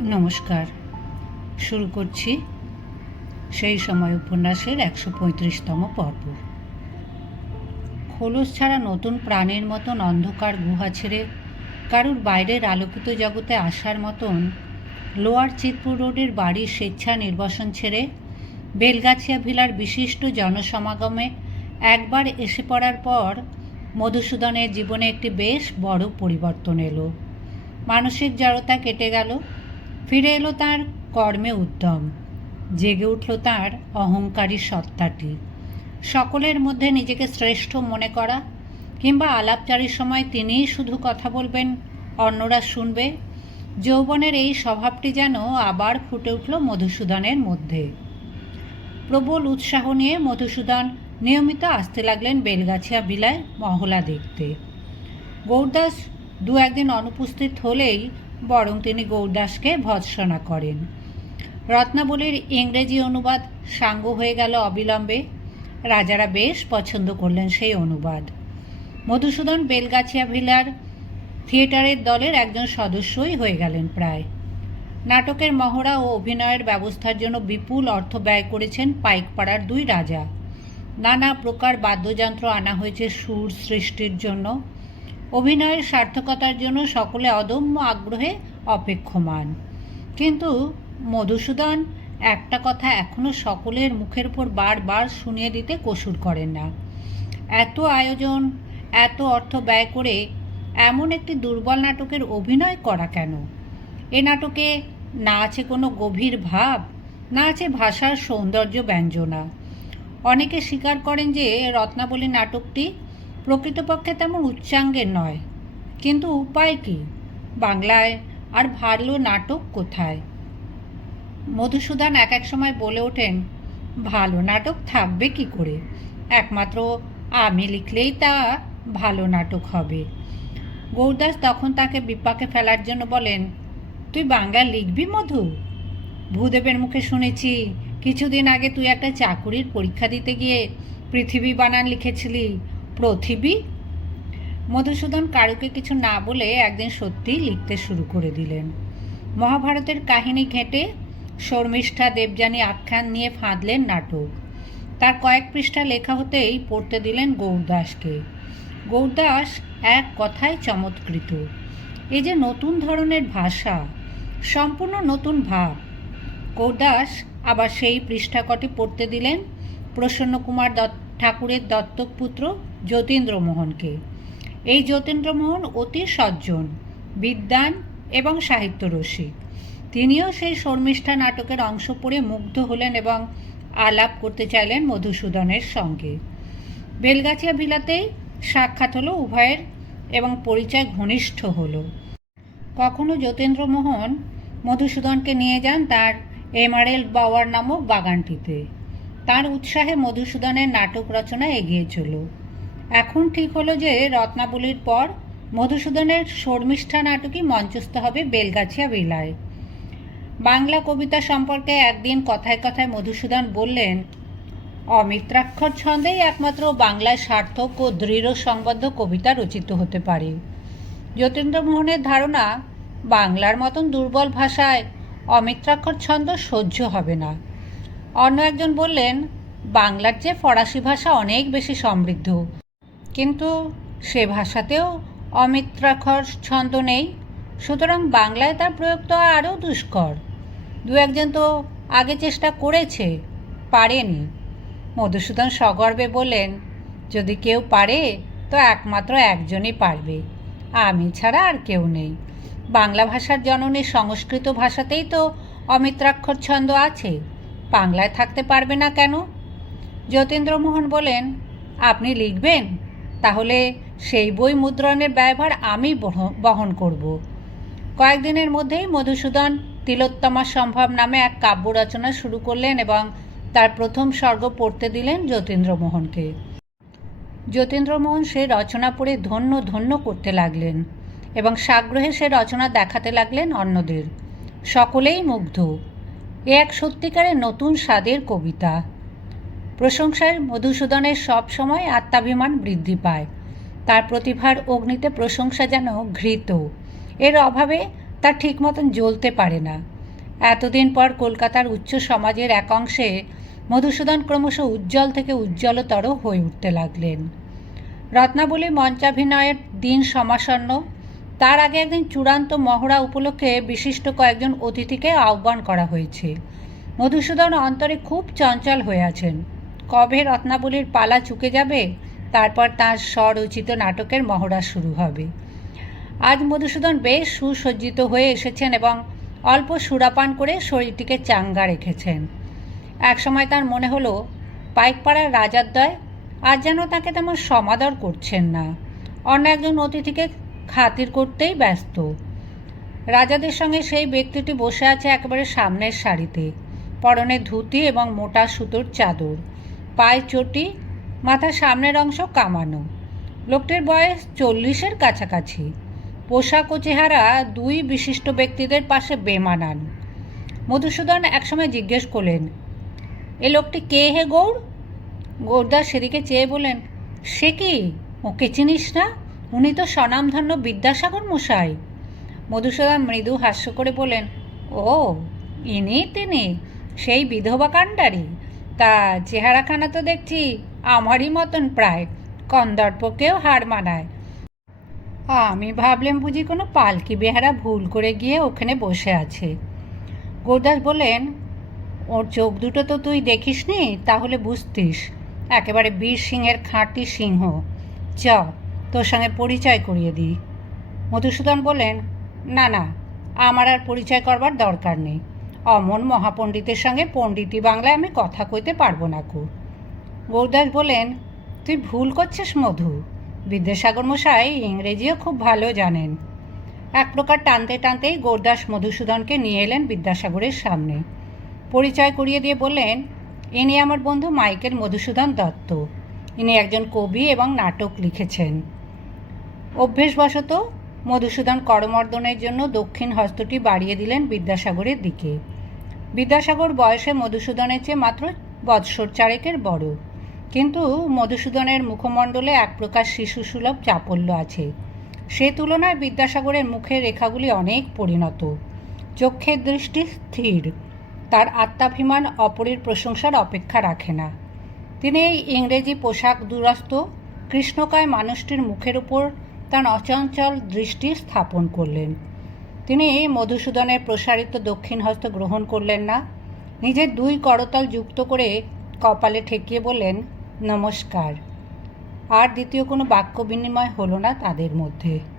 নমস্কার। শুরু করছি সেই সময় উপন্যাসের একশো পঁয়ত্রিশতম পর্ব। খোলস ছাড়া নতুন প্রাণের মতন অন্ধকার গুহা ছেড়ে কারুর বাইরের আলোকিত জগতে আসার মতন লোয়ার চিতপুর রোডের বাড়ির স্বেচ্ছা নির্বাসন ছেড়ে বেলগাছিয়া ভিলার বিশিষ্ট জনসমাগমে একবার এসে পড়ার পর মধুসূদনের জীবনে একটি বেশ বড় পরিবর্তন এলো। মানসিক জড়তা কেটে গেল ফিরে এলো তার কর্মে উদ্যম। জেগে উঠল তার অহংকারী সত্তাটি। সকলের মধ্যে নিজেকে শ্রেষ্ঠ মনে করা কিংবা আলাপচারির সময় তিনিই শুধু কথা বলবেন, অন্যরা শুনবে। যৌবনের এই স্বভাবটি যেন আবার ফুটে উঠল মধুসূদনের মধ্যে। প্রবল উৎসাহ নিয়ে মধুসূদন নিয়মিত আসতে লাগলেন বেলগাছিয়া বিলায় মহলা দেখতে। গৌরদাস দু একদিন অনুপস্থিত হলেই বরং তিনি গৌরদাসকে ভৎসনা করেন। রত্নাবলীর ইংরেজি অনুবাদ সাঙ্গ হয়ে গেল অবিলম্বে। রাজারা বেশ পছন্দ করলেন সেই অনুবাদ। মধুসূদন বেলগাছিয়া ভিলার থিয়েটারের দলের একজন সদস্যই হয়ে গেলেন প্রায়। নাটকের মহড়া ও অভিনয়ের ব্যবস্থার জন্য বিপুল অর্থ ব্যয় করেছেন পাইকপাড়ার দুই রাজা। নানা প্রকার বাদ্যযন্ত্র আনা হয়েছে সুর সৃষ্টির জন্য। অভিনয়ের সার্থকতার জন্য সকলে অদম্য আগ্রহে অপেক্ষমান। কিন্তু মধুসূদন, একটা কথা এখনও সকলের মুখের উপর বারবার শুনিয়ে দিতে কসুর করেন না। এত আয়োজন, এত অর্থ ব্যয় করে এমন একটি দুর্বল নাটকের অভিনয় করা কেন? এ নাটকে না আছে কোনো গভীর ভাব, না আছে ভাষার সৌন্দর্য ব্যঞ্জনা। অনেকে স্বীকার করেন যে রত্নাবলী নাটকটি প্রকৃতপক্ষে তেমন উচ্চাঙ্গের নয়। কিন্তু উপায় কি? বাংলায় আর ভালো নাটক কোথায়? মধুসূদন এক এক সময় বলে ওঠেন, ভালো নাটক থাকবে কি করে? একমাত্র আমি লিখলেই তা ভালো নাটক হবে। গৌরদাস তখন তাকে বিপাকে ফেলার জন্য বলেন, তুই বাংলা লিখবি মধু? ভূদেবের মুখে শুনেছি, কিছুদিন আগে তুই একটা চাকুরির পরীক্ষা দিতে গিয়ে পৃথিবী বানান লিখেছিলি পৃথিবী। মধুসূদন কারুকে কিছু না বলে একদিন সত্যিই লিখতে শুরু করে দিলেন। মহাভারতের কাহিনী ঘেঁটে শর্মিষ্ঠা দেবযানী আখ্যান নিয়ে ফাঁদলেন নাটক। তার কয়েক পৃষ্ঠা লেখা হতেই পড়তে দিলেন গৌরদাসকে। গৌরদাস এক কথায় চমৎকৃত। এই যে নতুন ধরনের ভাষা, সম্পূর্ণ নতুন ভাব। গৌরদাস আবার সেই পৃষ্ঠা কটি পড়তে দিলেন প্রসন্নকুমার দত্ত ঠাকুরের দত্তক পুত্র যতীন্দ্রমোহনকে। এই যতীন্দ্রমোহন অতি সজ্জন, বিদ্বান এবং সাহিত্যরসিক। তিনিও সেই শর্মিষ্ঠা নাটকের অংশ পড়ে মুগ্ধ হলেন এবং আলাপ করতে চাইলেন মধুসূদনের সঙ্গে। বেলগাছিয়া ভিলাতেই সাক্ষাৎ হলো উভয়ের এবং পরিচয় ঘনিষ্ঠ হলো। কখনো যতীন্দ্রমোহন মধুসূদনকে নিয়ে যান তার এমআরএল বাওয়ার নামক বাগানটিতে। তার উৎসাহে মধুসূদনের নাটক রচনা এগিয়ে চল। এখন ঠিক হলো যে রত্নাবলীর পর মধুসূদনের শর্মিষ্ঠা নাটকই মঞ্চস্থ হবে বেলগাছিয়া বিলায় বাংলা কবিতা সম্পর্কে একদিন কথায় কথায় মধুসূদন বললেন, অমিত্রাক্ষর ছন্দেই একমাত্র বাংলায় সার্থক ও দৃঢ় সংবদ্ধ কবিতা রচিত হতে পারে। যতীন্দ্রমোহনের ধারণা, বাংলার মতন দুর্বল ভাষায় অমিত্রাক্ষর ছন্দ সহ্য হবে না। অন্য একজন বললেন, বাংলার চেয়ে ফরাসি ভাষা অনেক বেশি সমৃদ্ধ। কিন্তু সে ভাষাতেও অমিত্রাক্ষর ছন্দ নেই। সুতরাং বাংলায় তার প্রয়োগ তো আরও দুষ্কর। দু একজন তো আগে চেষ্টা করেছে, পারেনি। মধুসূদন সগর্বে বললেন, যদি কেউ পারে, তো একমাত্র একজনই পারবে। আমি ছাড়া আর কেউ নেই। বাংলা ভাষার জননী সংস্কৃত ভাষাতেই তো অমিত্রাক্ষর ছন্দ আছে। বাংলায় থাকতে পারবে না কেন? যতীন্দ্রমোহন বলেন আপনি লিখবেন? তাহলে সেই বই মুদ্রণের ব্যয়ভার আমি বহন করব। কয়েকদিনের মধ্যেই মধুসূদন তিলোত্তমা সম্ভব নামে এক কাব্য রচনা শুরু করলেন এবং তার প্রথম স্বর্গ পড়তে দিলেন যতীন্দ্রমোহনকে। যতীন্দ্রমোহন সে রচনা পড়ে ধন্য ধন্য করতে লাগলেন এবং সাগ্রহে সে রচনা দেখাতে লাগলেন অন্যদের। সকলেই মুগ্ধ। এ এক সত্যিকারের নতুন স্বাদের কবিতা। প্রশংসায় মধুসূদনের সব সময় আত্মাভিমান বৃদ্ধি পায়। তার প্রতিভার অগ্নিতে প্রশংসা যেন ঘৃত। এর অভাবে তা ঠিক মতন জ্বলতে পারে না। এতদিন পর কলকাতার উচ্চ সমাজের এক অংশে মধুসূদন ক্রমশ উজ্জ্বল থেকে উজ্জ্বলতর হয়ে উঠতে লাগলেন। রত্নাবলী মঞ্চাভিনয়ের দিন সমাসন্ন। তার আগে একদিন চূড়ান্ত মহড়া উপলক্ষে বিশিষ্ট কয়েকজন অতিথিকে আহ্বান করা হয়েছে। মধুসূদন অন্তরে খুব চঞ্চল হয়ে আছেন। কবে রত্নাবলীর পালা চুকে যাবে? তারপর তাঁর স্বরচিত নাটকের মহড়া শুরু হবে। আজ মধুসূদন বেশ সুসজ্জিত হয়ে এসেছেন এবং অল্প সুরাপান করে শরীরটিকে চাঙ্গা রেখেছেন। একসময় তার মনে হলো, পাইকপাড়ার রাজাদ্বয় আজ যেন তাকে তেমন সমাদর করছেন না। অন্য একজন অতিথিকে খাতির করতেই ব্যস্ত। রাজাদের সঙ্গে সেই ব্যক্তিটি বসে আছে একেবারে সামনের সারিতে। পরনে ধুতি এবং মোটা সুতোর চাদর। পায়ে চটি, মাথার সামনের অংশ কামানো। লোকটির বয়স চল্লিশের কাছাকাছি। পোশাক ও চেহারা দুই বিশিষ্ট ব্যক্তিদের পাশে বেমানান। মধুসূদন একসময় জিজ্ঞেস করলেন, এ লোকটি কে হে গৌড় গৌরদাস সেদিকে চেয়ে বলেন সে কি? ওকে চিনিস না? উনি তো স্বনামধন্য বিদ্যাসাগর মশাই। মধুসূদন মৃদু হাস্য করে বলেন ও, ইনি তিনি, সেই বিধবা কাণ্ডারি। তা চেহারাখানা তো দেখছি আমারই মতন প্রায়, কন্দর্পকেও হার মানায়। আমি ভাবলাম বুঝি কোনো পালকি বেহারা ভুল করে গিয়ে ওখানে বসে আছে। গৌরদাস বলেন ওর চোখ দুটো তো তুই দেখিসনি, তাহলে বুঝতিস, একেবারে বীর সিংহের খাঁটি সিংহ। চ, তোর সঙ্গে পরিচয় করিয়ে দিই। মধুসূদন বললেন, না না, আমার আর পরিচয় করবার দরকার নেই। অমন মহাপণ্ডিতের সঙ্গে পণ্ডিতি বাংলায় আমি কথা কইতে পারব না কু। গৌরদাস বলেন তুই ভুল করছিস মধু। বিদ্যাসাগর মশাই ইংরেজিও খুব ভালো জানেন। এক প্রকার টানতে টানতেই গৌরদাস মধুসূদনকে নিয়ে এলেন বিদ্যাসাগরের সামনে। পরিচয় করিয়ে দিয়ে বললেন, ইনি আমার বন্ধু মাইকেল মধুসূদন দত্ত। ইনি একজন কবি এবং নাটক লিখেছেন। অভ্যেসবশত মধুসূদন করমর্দনের জন্য দক্ষিণ হস্তটি বাড়িয়ে দিলেন বিদ্যাসাগরের দিকে। বিদ্যাসাগর বয়সে মধুসূদনের চেয়ে মাত্র বৎসর চারেকের বড়। কিন্তু মধুসূদনের মুখমণ্ডলে এক প্রকার শিশুসুলভ চাপল্য আছে। সে তুলনায় বিদ্যাসাগরের মুখের রেখাগুলি অনেক পরিণত। চক্ষের দৃষ্টি স্থির। তার আত্মাভিমান অপরের প্রশংসার অপেক্ষা রাখে না। তিনি এই ইংরেজি পোশাক দুরস্ত, কৃষ্ণকায় মানুষটির মুখের উপর তার অচঞ্চল দৃষ্টি স্থাপন করলেন। তিনি মধুসূদনের প্রসারিত দক্ষিণ হস্ত গ্রহণ করলেন না। নিজের দুই করতল যুক্ত করে কপালে ঠেকিয়ে বললেন, নমস্কার। আর দ্বিতীয় কোনো বাক্য বিনিময় হলো না তাদের মধ্যে।